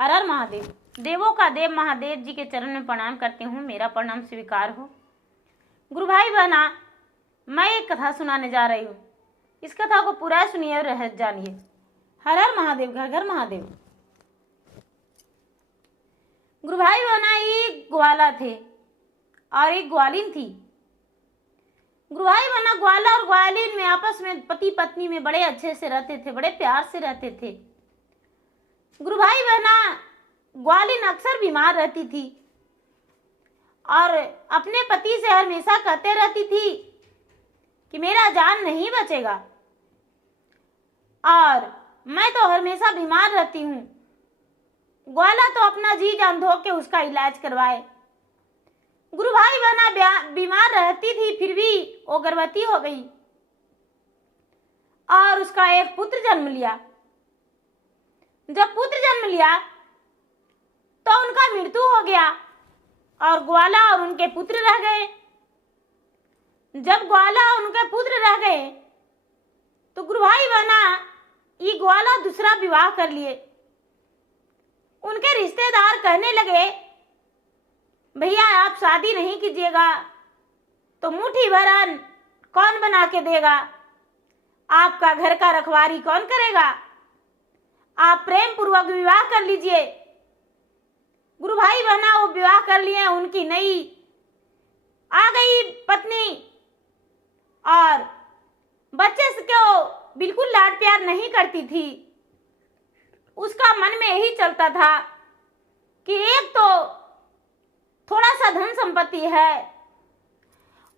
हर हर महादेव। देवों का देव महादेव जी के चरण में प्रणाम करती हूँ। मेरा प्रणाम स्वीकार हो। गुरु भाई बहना, मैं एक कथा सुनाने जा रही हूँ। इस कथा को पूरा सुनिए और रह जानिए। हर हर महादेव, घर घर महादेव। गुरु भाई बहना, एक ग्वाला थे और एक ग्वालिन थी। गुरु भाई बहना, ग्वाला और ग्वालिन में आपस में पति पत्नी में बड़े अच्छे से रहते थे, बड़े प्यार से रहते थे। गुरु भाई बहना, ग्वालिन अक्सर बीमार रहती थी और अपने पति से हमेशा कहते रहती थी कि मेरा जान नहीं बचेगा और मैं तो हमेशा बीमार रहती हूँ। ग्वाला तो अपना जी जान धो के उसका इलाज करवाए। गुरु भाई बहना बीमार रहती थी, फिर भी वो गर्भवती हो गई और उसका एक पुत्र जन्म लिया। जब पुत्र जन्म लिया तो उनका मृत्यु हो गया और ग्वाला और उनके पुत्र रह गए। जब ग्वाला और उनके पुत्र रह गए तो गुरु भाई बहना, ये ग्वाला दूसरा विवाह कर लिए। उनके रिश्तेदार कहने लगे, भैया आप शादी नहीं कीजिएगा तो मुट्ठी भर अन्न कौन बना के देगा? आपका घर का रखवारी कौन करेगा? आप प्रेम पूर्वक विवाह कर लीजिए। गुरु भाई बहना वो विवाह कर लिए। उनकी नई आ गई पत्नी और बच्चे को बिल्कुल लाड प्यार नहीं करती थी। उसका मन में यही चलता था कि एक तो थोड़ा सा धन संपत्ति है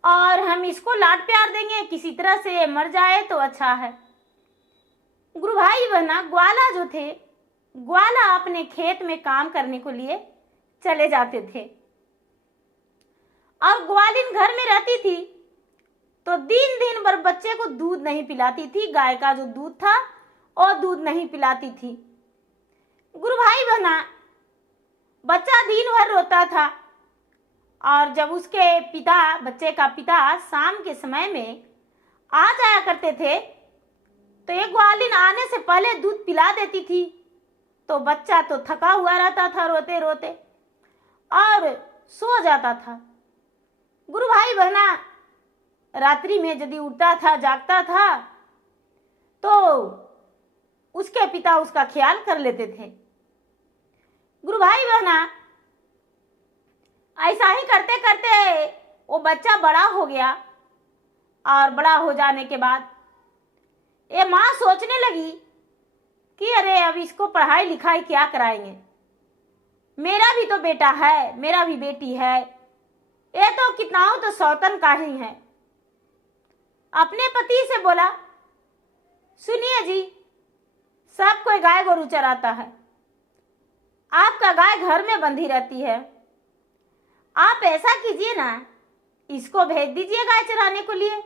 और हम इसको लाड प्यार देंगे, किसी तरह से मर जाए तो अच्छा है। गुरु भाई बहना, ग्वाला जो थे, ग्वाला अपने खेत में काम करने को लिए चले जाते थे और ग्वालिन घर में रहती थी तो दिन दिन भर बच्चे को दूध नहीं पिलाती थी। गाय का जो दूध था और दूध नहीं पिलाती थी। गुरु भाई बहना, बच्चा दिन भर रोता था और जब उसके पिता, बच्चे का पिता शाम के समय में आ जाया करते थे तो एक ग्वालिन आने से पहले दूध पिला देती थी। तो बच्चा तो थका हुआ रहता था रोते रोते और सो जाता था। गुरु भाई बहना, रात्रि में यदि उठता था, जागता था तो उसके पिता उसका ख्याल कर लेते थे। गुरु भाई बहना, ऐसा ही करते करते वो बच्चा बड़ा हो गया और बड़ा हो जाने के बाद ये माँ सोचने लगी कि अरे अब इसको पढ़ाई लिखाई क्या कराएंगे? मेरा भी तो बेटा है, मेरा भी बेटी है, ये तो कितना हो तो सौतन का ही है। अपने पति से बोला, सुनिए जी, सब कोई गाय गोरू चराता है, आपका गाय घर में बंधी रहती है, आप ऐसा कीजिए ना, इसको भेज दीजिए गाय चराने को लिए।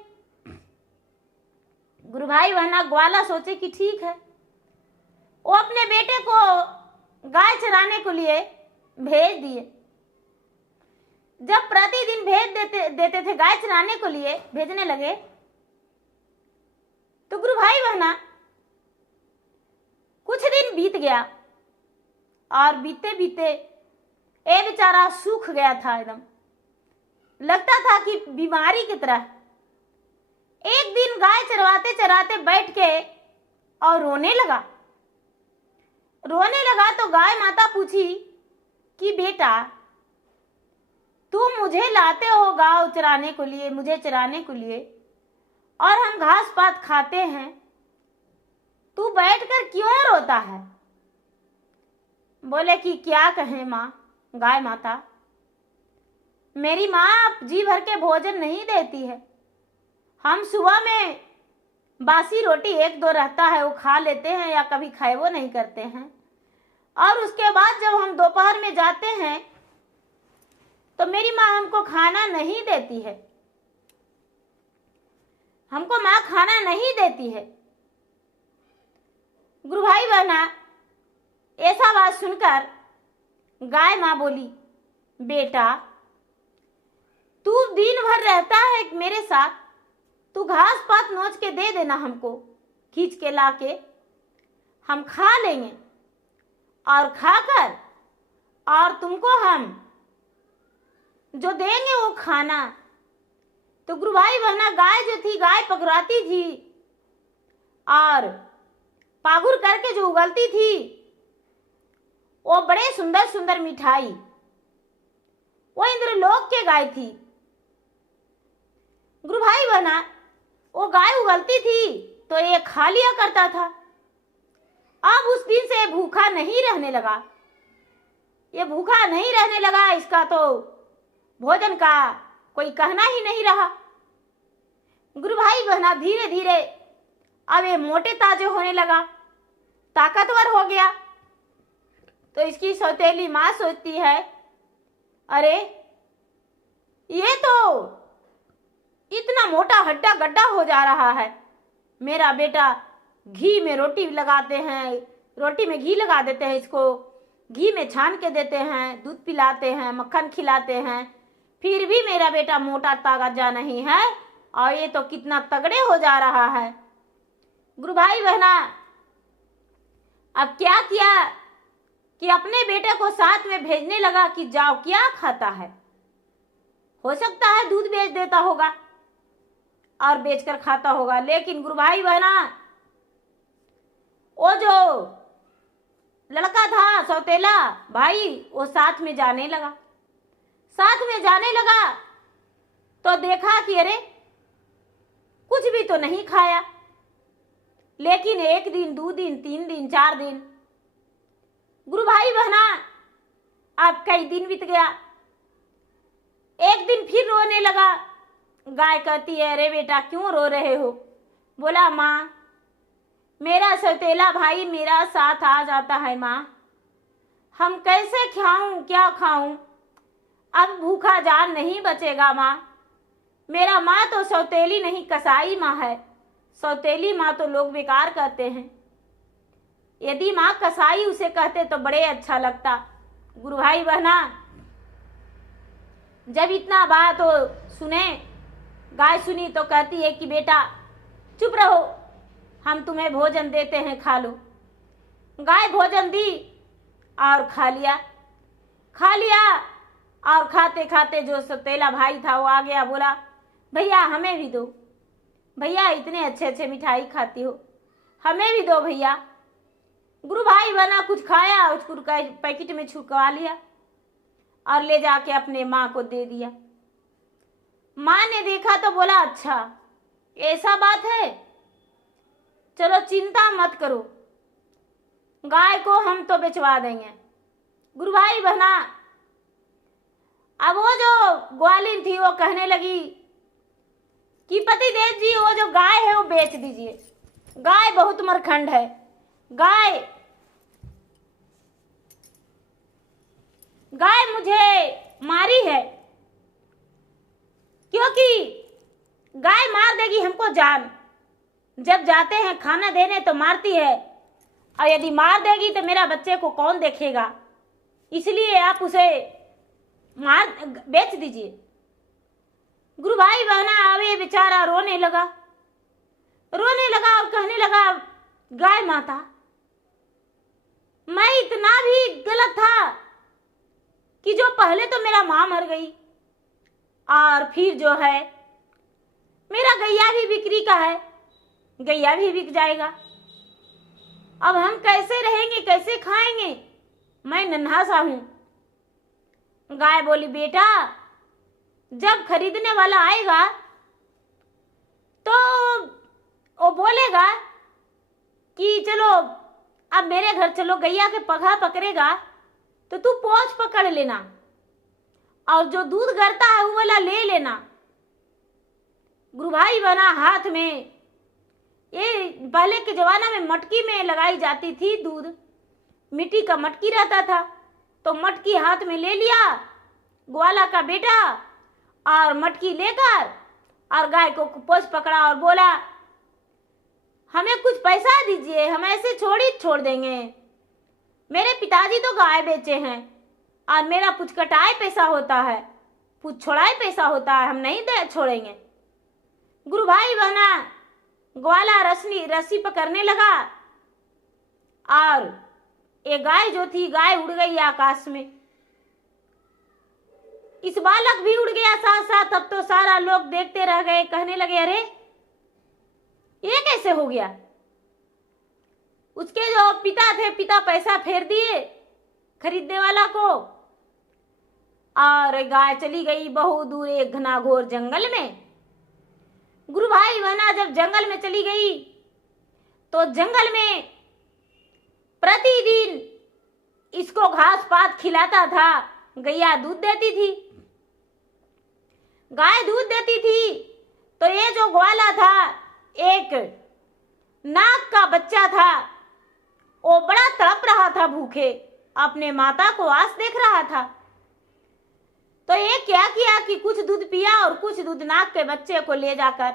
गुरु भाई बहना, ग्वाला सोचे कि ठीक है। वो अपने बेटे को गाय चराने को लिए भेज दिए। जब प्रतिदिन भेज देते थे गाय चराने को लिए, भेजने लगे तो गुरु भाई बहना, कुछ दिन बीत गया और बीते बीते ये बेचारा सूख गया था। एकदम लगता था कि बीमारी की तरह। एक दिन गाय चरवाते चराते बैठ के और रोने लगा तो गाय माता पूछी कि बेटा, तुम मुझे लाते हो गाय चराने को लिए, मुझे चराने को लिए, और हम घास पात खाते हैं, तू बैठकर क्यों रोता है? बोले कि क्या कहें माँ, गाय माता, मेरी माँ जी भर के भोजन नहीं देती है। हम सुबह में बासी रोटी एक दो रहता है वो खा लेते हैं या कभी खाए वो नहीं करते हैं, और उसके बाद जब हम दोपहर में जाते हैं तो मेरी माँ हमको खाना नहीं देती है, हमको माँ खाना नहीं देती है। गुरु भाई बहना, ऐसा बात सुनकर गाय माँ बोली, बेटा तू दिन भर रहता है मेरे साथ, तू घास पात नोच के दे देना, हमको खींच के ला के हम खा लेंगे। और खाकर और तुमको हम जो देंगे वो खाना। तो गुरु भाई बहना गाय जो थी, गाय पकड़ाती थी और पागुर करके जो उगलती थी वो बड़े सुंदर सुंदर मिठाई, वो इंद्रलोक के गाय थी। गुरु भाई बहना वो गाय उगलती थी तो ये खा लिया करता था। अब उस दिन से भूखा नहीं रहने लगा, ये भूखा नहीं रहने लगा, इसका तो भोजन का कोई कहना ही नहीं रहा। गुरु भाई बहना धीरे धीरे अब ये मोटे ताजे होने लगा, ताकतवर हो गया। तो इसकी सौतेली माँ सोचती है, अरे ये तो इतना मोटा हड्डा गड्ढा हो जा रहा है, मेरा बेटा घी में रोटी लगाते हैं, रोटी में घी लगा देते हैं, इसको घी में छान के देते हैं, दूध पिलाते हैं, मक्खन खिलाते हैं, फिर भी मेरा बेटा मोटा ताजा नहीं है और ये तो कितना तगड़े हो जा रहा है। गुरु भाई बहना अब क्या किया कि अपने बेटे को साथ में भेजने लगा कि जाओ क्या खाता है, हो सकता है दूध बेच देता होगा और बेचकर खाता होगा। लेकिन गुरु भाई बहना वो जो लड़का था सौतेला भाई वो साथ में जाने लगा। साथ में जाने लगा तो देखा कि अरे कुछ भी तो नहीं खाया। लेकिन 1 दिन 2 दिन 3 दिन 4 दिन गुरु भाई बहना अब कई दिन बीत गया। एक दिन फिर रोने लगा। गाय कहती है, अरे बेटा क्यों रो रहे हो? बोला, माँ मेरा सौतेला भाई मेरा साथ आ जाता है माँ, हम कैसे खाऊं, क्या खाऊं, अब भूखा जान नहीं बचेगा माँ। मेरा माँ तो सौतेली नहीं कसाई माँ है, सौतेली माँ तो लोग बेकार कहते हैं, यदि माँ कसाई उसे कहते तो बड़े अच्छा लगता। गुरु भाई बहना जब इतना बात तो सुने, गाय सुनी तो कहती है कि बेटा चुप रहो, हम तुम्हें भोजन देते हैं, खा लो। गाय भोजन दी और खा लिया और खाते खाते जो सौतेला भाई था वो आ गया, बोला भैया हमें भी दो, भैया इतने अच्छे अच्छे मिठाई खाती हो, हमें भी दो भैया। गुरु भाई बना कुछ खाया, उसको पैकेट में छुपवा लिया और ले जाके अपने माँ को दे दिया। माँ ने देखा तो बोला, अच्छा ऐसा बात है, चलो चिंता मत करो, गाय को हम तो बेचवा देंगे। गुरु भाई बहना अब वो जो ग्वालिन थी वो कहने लगी कि पतिदेव जी वो जो गाय है वो बेच दीजिए, गाय बहुत मरखंड है, गाय मुझे मारी है, क्योंकि गाय मार देगी हमको जान, जब जाते हैं खाना देने तो मारती है, और यदि मार देगी तो मेरा बच्चे को कौन देखेगा, इसलिए आप उसे बेच दीजिए। गुरु भाई बहना अब ये बेचारा रोने लगा और कहने लगा, गाय माता मैं इतना भी गलत था कि जो पहले तो मेरा माँ मर गई और फिर जो है मेरा गैया भी बिक्री का है, गैया भी बिक जाएगा, अब हम कैसे रहेंगे, कैसे खाएंगे, मैं नन्हा सा हूं। गाय बोली, बेटा जब खरीदने वाला आएगा तो वो बोलेगा कि चलो अब मेरे घर चलो, गैया के पगा पकड़ेगा तो तू पोंछ पकड़ लेना और जो दूध गरता है वो वाला ले लेना। गुरु भाई बना हाथ में, ये पहले के जमाना में मटकी में लगाई जाती थी दूध, मिट्टी का मटकी रहता था, तो मटकी हाथ में ले लिया ग्वाला का बेटा और मटकी लेकर और गाय को पोंछ पकड़ा और बोला, हमें कुछ पैसा दीजिए, हम ऐसे छोड़ देंगे, मेरे पिताजी तो गाय बेचे हैं और मेरा पुछ कटाए पैसा होता है, पुछ छोड़ाए पैसा होता है, हम नहीं दे छोड़ेंगे। गुरु भाई बहना ग्वाला रस्सी पकड़ने लगा और एक गाय जो थी, गाय उड़ गई आकाश में। इस बालक भी उड़ गया साथ साथ। अब तो सारा लोग देखते रह गए, कहने लगे अरे ये कैसे हो गया। उसके जो पिता थे, पिता पैसा फेर दिए खरीदने वाला को, और गाय चली गई बहुत दूर एक घनाघोर जंगल में। गुरु भाई बहना जब जंगल में चली गई तो जंगल में प्रतिदिन इसको घास पात खिलाता था। गैया दूध देती थी, गाय दूध देती थी। तो ये जो ग्वाला था, एक नाग का बच्चा था, वो बड़ा तड़प रहा था भूखे, अपने माता को आस देख रहा था। तो ये क्या किया कि कुछ दूध पिया और कुछ दूध नाग के बच्चे को ले जाकर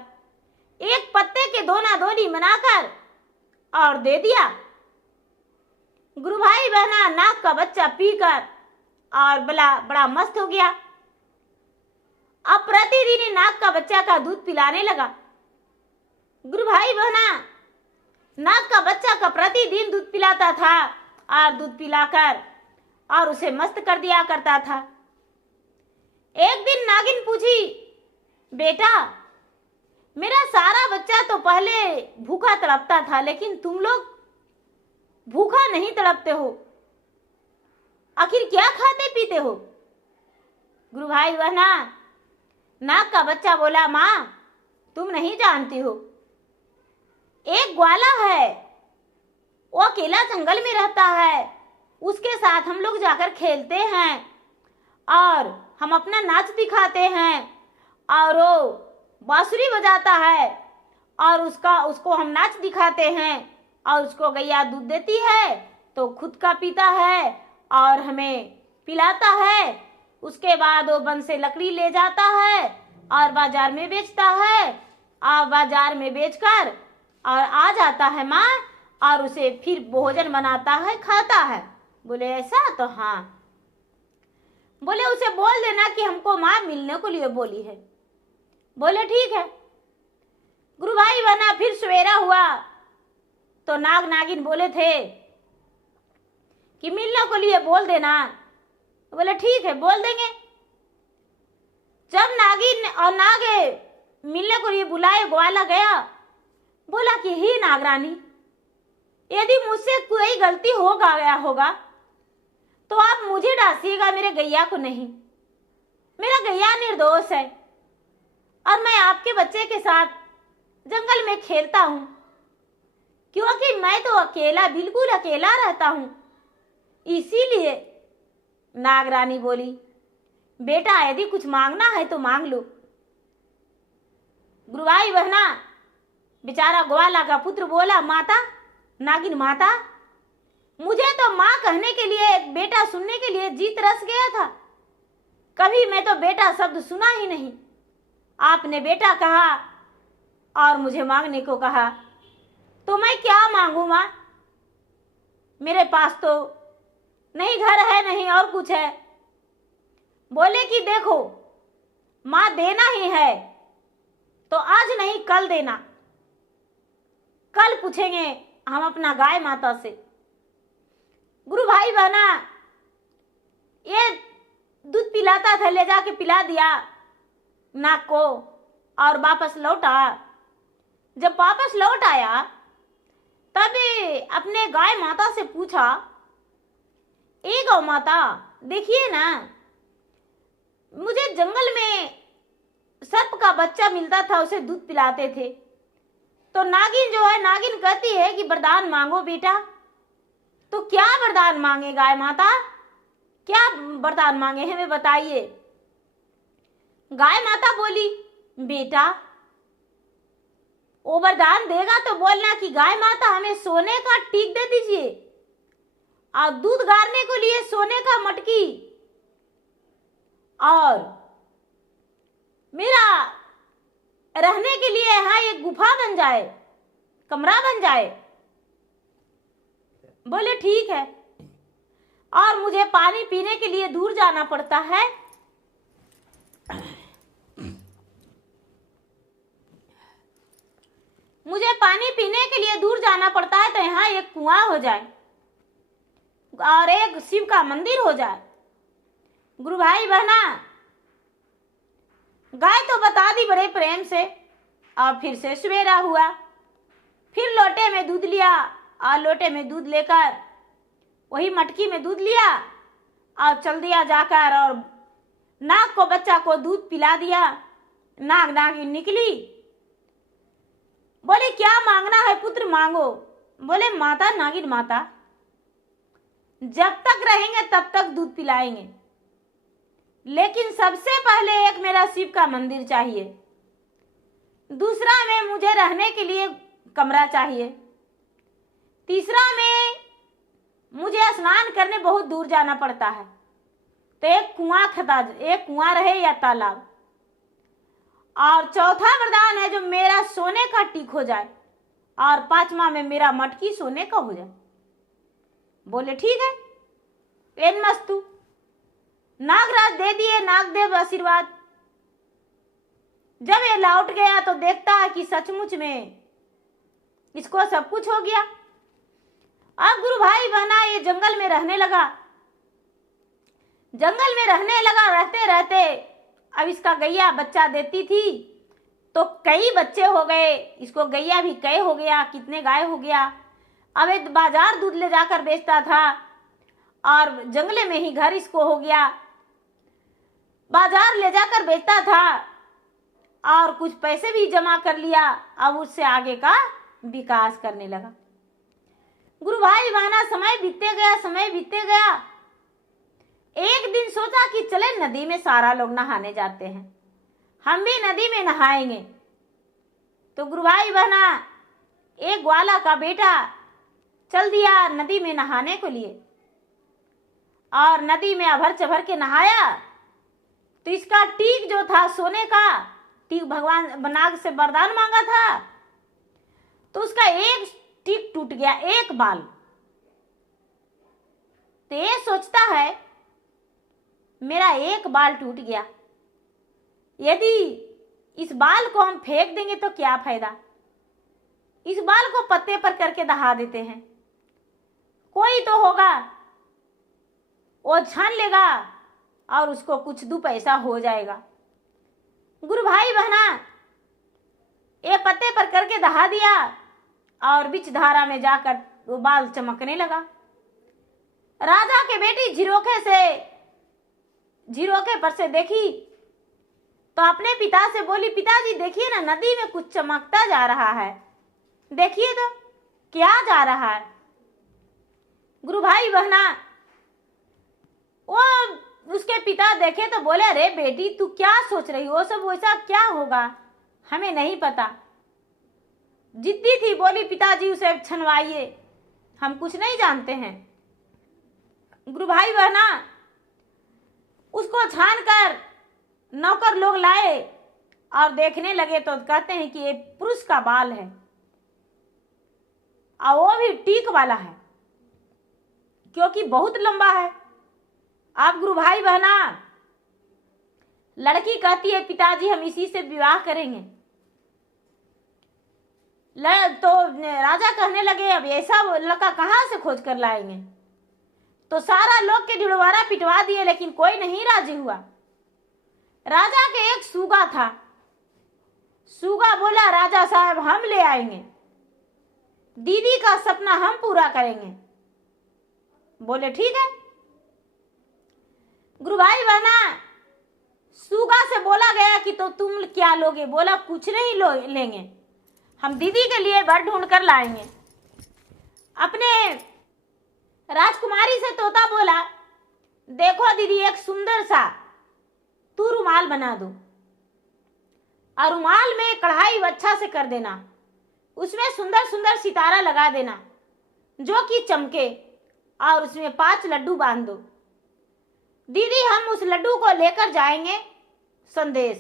एक पत्ते के दोना दोनी बनाकर और दे दिया। गुरु भाई बहना नाग का बच्चा पीकर और बड़ा मस्त हो गया। अब प्रतिदिन नाग का बच्चा का दूध पिलाने लगा। गुरु भाई बहना नाग का बच्चा का प्रतिदिन दूध पिलाता था और दूध पिलाकर और उसे मस्त कर दिया करता था। एक दिन नागिन पूछी, बेटा मेरा सारा बच्चा तो पहले भूखा तड़पता था, लेकिन तुम लोग भूखा नहीं तड़पते हो, आखिर क्या खाते पीते हो। गुरु भाई बहना नाग का बच्चा बोला, माँ तुम नहीं जानती हो, एक ग्वाला है, वो अकेला जंगल में रहता है, उसके साथ हम लोग जाकर खेलते हैं और हम अपना नाच दिखाते हैं और वो बांसुरी बजाता है और उसको हम नाच दिखाते हैं और उसको गैया दूध देती है तो खुद का पीता है और हमें पिलाता है। उसके बाद वो वन से लकड़ी ले जाता है और बाजार में बेचता है और बाजार में बेचकर और आ जाता है माँ और उसे फिर भोजन बनाता है, खाता है। बोले ऐसा, तो हाँ। बोले उसे बोल देना कि हमको माँ मिलने को लिए बोली है। बोले ठीक है। गुरु भाई बना फिर सवेरा हुआ तो नाग नागिन बोले थे कि मिलने को लिए बोल देना। बोले ठीक है, बोल देंगे। जब नागिन और नागे मिलने को लिए बुलाए, ग्वाला गया, बोला कि ही नागरानी, यदि मुझसे कोई गलती हो गया होगा तो आप मुझे डांसिएगा, मेरे गैया को नहीं। मेरा गैया निर्दोष है और मैं आपके बच्चे के साथ जंगल में खेलता हूं, क्योंकि मैं तो अकेला, बिल्कुल अकेला रहता हूं, इसीलिए। नागरानी बोली, बेटा यदि कुछ मांगना है तो मांग लो। गुरु भाई बहना बेचारा ग्वाला का पुत्र बोला, माता, नागिन माता, मुझे तो माँ कहने के लिए, बेटा सुनने के लिए जी तरस गया था, कभी मैं तो बेटा शब्द सुना ही नहीं। आपने बेटा कहा और मुझे मांगने को कहा, तो मैं क्या मांगू माँ, मेरे पास तो नहीं घर है, नहीं और कुछ है। बोले कि देखो माँ देना ही है तो आज नहीं कल देना, कल पूछेंगे हम अपना गाय माता से। गुरु भाई बहना ये दूध पिलाता था, ले जाके पिला दिया नाग को और वापस लौटा। जब वापस लौट आया तब अपने गाय माता से पूछा, ए गौ माता, देखिए ना, मुझे जंगल में सर्प का बच्चा मिलता था, उसे दूध पिलाते थे, तो नागिन जो है, नागिन कहती है कि वरदान मांगो बेटा। तो क्या वरदान मांगे गाय माता, क्या वरदान मांगे हमें बताइए। गाय माता बोली, बेटा वो वरदान देगा तो बोलना कि गाय माता हमें सोने का टीक दे दीजिए और दूध गारने के लिए सोने का मटकी और मेरा रहने के लिए यहाँ एक गुफा बन जाए, कमरा बन जाए। बोले ठीक है, और मुझे पानी पीने के लिए दूर जाना पड़ता है, मुझे पानी पीने के लिए दूर जाना पड़ता है, तो यहाँ एक कुआं हो जाए। और एक शिव का मंदिर हो जाए। गुरु भाई बहना, गाय तो बता दी बड़े प्रेम से। और फिर से सवेरा हुआ, फिर लोटे में दूध लिया और लोटे में दूध लेकर वही मटकी में दूध लिया और चल दिया जाकर और नाग को, बच्चा को दूध पिला दिया। नाग नागिन निकली, बोले क्या मांगना है पुत्र मांगो। बोले माता नागिन माता, जब तक रहेंगे तब तक दूध पिलाएंगे, लेकिन सबसे पहले एक मेरा शिव का मंदिर चाहिए, दूसरा में मुझे रहने के लिए कमरा चाहिए, तीसरा में मुझे स्नान करने बहुत दूर जाना पड़ता है, तो एक कुआं रहे या तालाब, और चौथा वरदान है जो मेरा सोने का टीक हो जाए, और पांचवा में मेरा मटकी सोने का हो जाए। बोले ठीक है, एन मस्तु। नागराज दे दिए नागदेव आशीर्वाद। जब ये लौट गया तो देखता है कि सचमुच में इसको सब कुछ हो गया। अब गुरु भाई बहना ये जंगल में रहने लगा। जंगल में रहने लगा, रहते रहते अब इसका गैया बच्चा देती थी तो कई बच्चे हो गए, इसको गैया भी कई हो गया, कितने गाय हो गया। अब एक बाजार दूध ले जाकर बेचता था और जंगले में ही घर इसको हो गया, बाजार ले जाकर बेचता था और कुछ पैसे भी जमा कर लिया। अब उससे आगे का विकास करने लगा। गुरु भाई बहना समय बीतते गया, समय बीतते गया। एक दिन सोचा कि चले नदी में सारा लोग नहाने जाते हैं, हम भी नदी में नहाएंगे। तो गुरु भाई बहना एक ग्वाला का बेटा चल दिया नदी में नहाने के लिए, और नदी में अभर चभर के नहाया तो इसका टीक जो था सोने का टीक, भगवान नाग से वरदान मांगा था, तो उसका एक टीक टूट गया, एक बाल। तो ये सोचता है मेरा एक बाल टूट गया, यदि इस बाल को हम फेंक देंगे तो क्या फायदा, इस बाल को पत्ते पर करके दहा देते हैं, कोई तो होगा वो छान लेगा और उसको कुछ दो पैसा हो जाएगा। गुरु भाई बहना ये पत्ते पर करके दहा दिया और बीच धारा में जाकर वो बाल चमकने लगा। राजा के बेटी झिरोखे पर से देखी तो अपने पिता से बोली, पिताजी देखिए ना नदी में कुछ चमकता जा रहा है, देखिए तो क्या जा रहा है। गुरु भाई बहना वो उसके पिता देखे तो बोले, अरे बेटी तू क्या सोच रही हो, सब वैसा क्या होगा, हमें नहीं पता। जिद्दी थी, बोली पिताजी उसे छनवाइए, हम कुछ नहीं जानते हैं। गुरु भाई बहना उसको छान कर नौकर लोग लाए और देखने लगे तो कहते हैं कि ये पुरुष का बाल है और वो भी टीक वाला है, क्योंकि बहुत लंबा है। आप गुरु भाई बहना लड़की कहती है, पिताजी हम इसी से विवाह करेंगे। तो राजा कहने लगे, अब ऐसा लड़का कहाँ से खोज कर लाएंगे। तो सारा लोग के ढिढवारा पिटवा दिए, लेकिन कोई नहीं राजी हुआ। राजा के एक सूगा था, सूगा बोला, राजा साहब हम ले आएंगे, दीदी का सपना हम पूरा करेंगे। बोले ठीक है। गुरु भाई बहना सूगा से बोला गया कि तो तुम क्या लोगे, बोला कुछ नहीं लेंगे, हम दीदी के लिए वर ढूंढ कर लाएंगे। अपने राजकुमारी से तोता बोला, देखो दीदी एक सुंदर सा तू रुमाल बना दो और रुमाल में कढ़ाई अच्छा से कर देना, उसमें सुंदर सुंदर सितारा लगा देना जो कि चमके, और उसमें 5 लड्डू बांध दो। दीदी हम उस लड्डू को लेकर जाएंगे संदेश।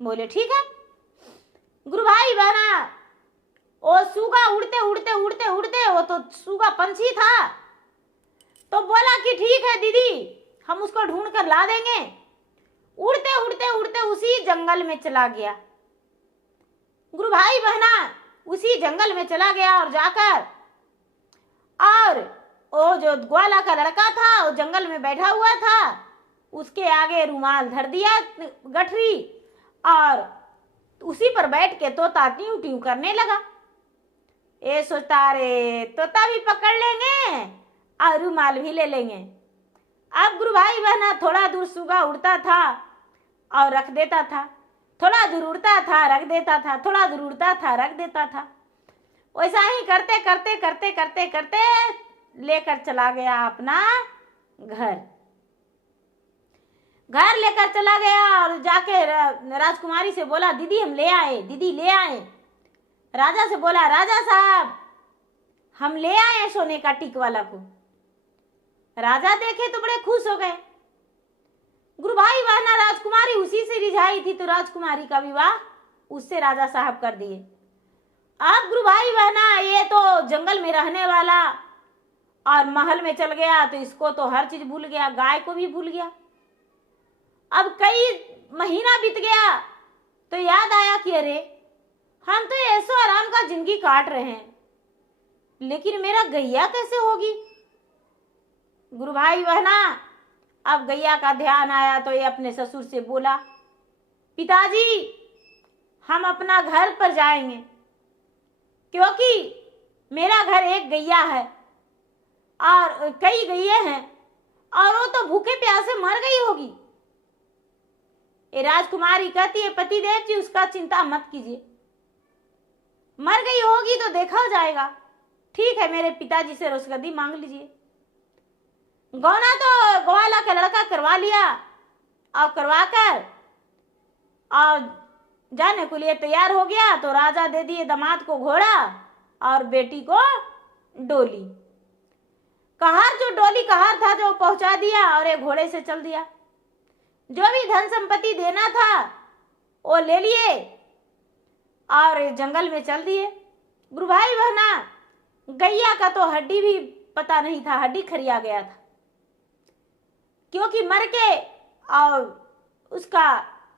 बोले ठीक है। गुरु भाई बहना वो सूगा उड़ते उड़ते उड़ते उड़ते, वो तो सूगा पंछी था, तो बोला कि ठीक है दीदी हम उसको ढूंढ कर ला देंगे। उड़ते उड़ते उड़ते उसी जंगल में चला गया। गुरु भाई बहना उसी जंगल में चला गया और जाकर और वो जो ग्वाला का लड़का था वो जंगल में बैठा हुआ था, उसके आगे रुमाल धर दिया गठरी, और उसी पर बैठ के तोता ट्यू ट्यू करने लगा। ये सोचता अरे तोता भी पकड़ लेंगे और रुमाल भी ले लेंगे। अब गुरु भाई बहना थोड़ा दूर सुगा उड़ता था और रख देता था, थोड़ा दूर उड़ता था रख देता था, थोड़ा दूर उड़ता था रख देता था। वैसा ही करते करते करते करते करते लेकर चला गया अपना घर लेकर चला गया और जाके राजकुमारी से बोला दीदी हम ले आए, दीदी ले आए। राजा से बोला राजा साहब हम ले आए सोने का टिक वाला को। राजा देखे तो बड़े खुश हो गए। गुरु भाई बहना राजकुमारी उसी से रिझाई थी, तो राजकुमारी का विवाह उससे राजा साहब कर दिए। अब गुरु भाई बहना ये तो जंगल में रहने वाला और महल में चल गया, तो इसको तो हर चीज भूल गया, गाय को भी भूल गया। अब कई महीना बीत गया तो याद आया कि अरे हम तो ऐसो आराम का जिंदगी काट रहे हैं, लेकिन मेरा गैया कैसे होगी। गुरु भाई बहना अब गैया का ध्यान आया तो ये अपने ससुर से बोला पिताजी हम अपना घर पर जाएंगे, क्योंकि मेरा घर एक गैया है और कई गैये हैं और वो तो भूखे प्यासे मर गई होगी। ये राजकुमारी कहती है पतिदेव जी उसका चिंता मत कीजिए, मर गई होगी तो देखा जाएगा, ठीक है मेरे पिताजी से रोसगद्दी मांग लीजिए। गौना तो ग्वाला का लड़का करवा लिया और करवाकर और जाने को लिए तैयार हो गया, तो राजा दे दिए दामाद को घोड़ा और बेटी को डोली। कहार जो डोली कहार था जो पहुंचा दिया और एक घोड़े से चल दिया। जो भी धन संपत्ति देना था वो ले लिए और जंगल में चल दिए। गुरु भाई बहना गैया का तो हड्डी भी पता नहीं था, हड्डी खरिया गया था, क्योंकि मर के और उसका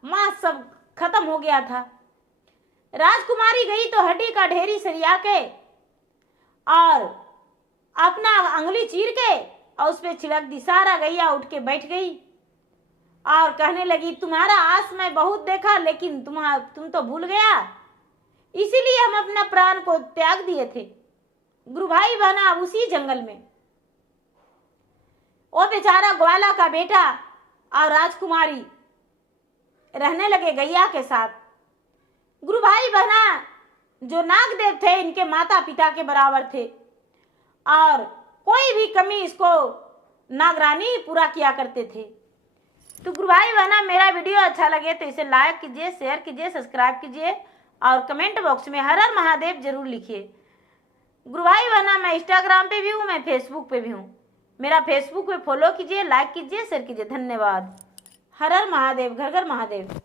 मांस सब खत्म हो गया था। राजकुमारी गई तो हड्डी का ढेरी सरिया के और अपना अंगुली चीर के और उस पर छिड़क दी। सारा गैया उठ के बैठ गई और कहने लगी तुम्हारा आस मैं बहुत देखा, लेकिन तुम तो भूल गया, इसीलिए हम अपना प्राण को त्याग दिए थे। गुरु भाई बहना उसी जंगल में वो बेचारा ग्वाला का बेटा और राजकुमारी रहने लगे गैया के साथ। गुरु भाई बहना जो नागदेव थे इनके माता पिता के बराबर थे और कोई भी कमी इसको नागरानी पूरा किया करते थे। तो गुरु भाई बहना मेरा वीडियो अच्छा लगे तो इसे लाइक कीजिए, शेयर कीजिए, सब्सक्राइब कीजिए और कमेंट बॉक्स में हर हर महादेव जरूर लिखिए। गुरु भाई बहना मैं इंस्टाग्राम पे भी हूँ, मैं फेसबुक पे भी हूँ, मेरा फेसबुक पे फॉलो कीजिए, लाइक कीजिए, शेयर कीजिए। धन्यवाद। हर हर महादेव, घर घर महादेव।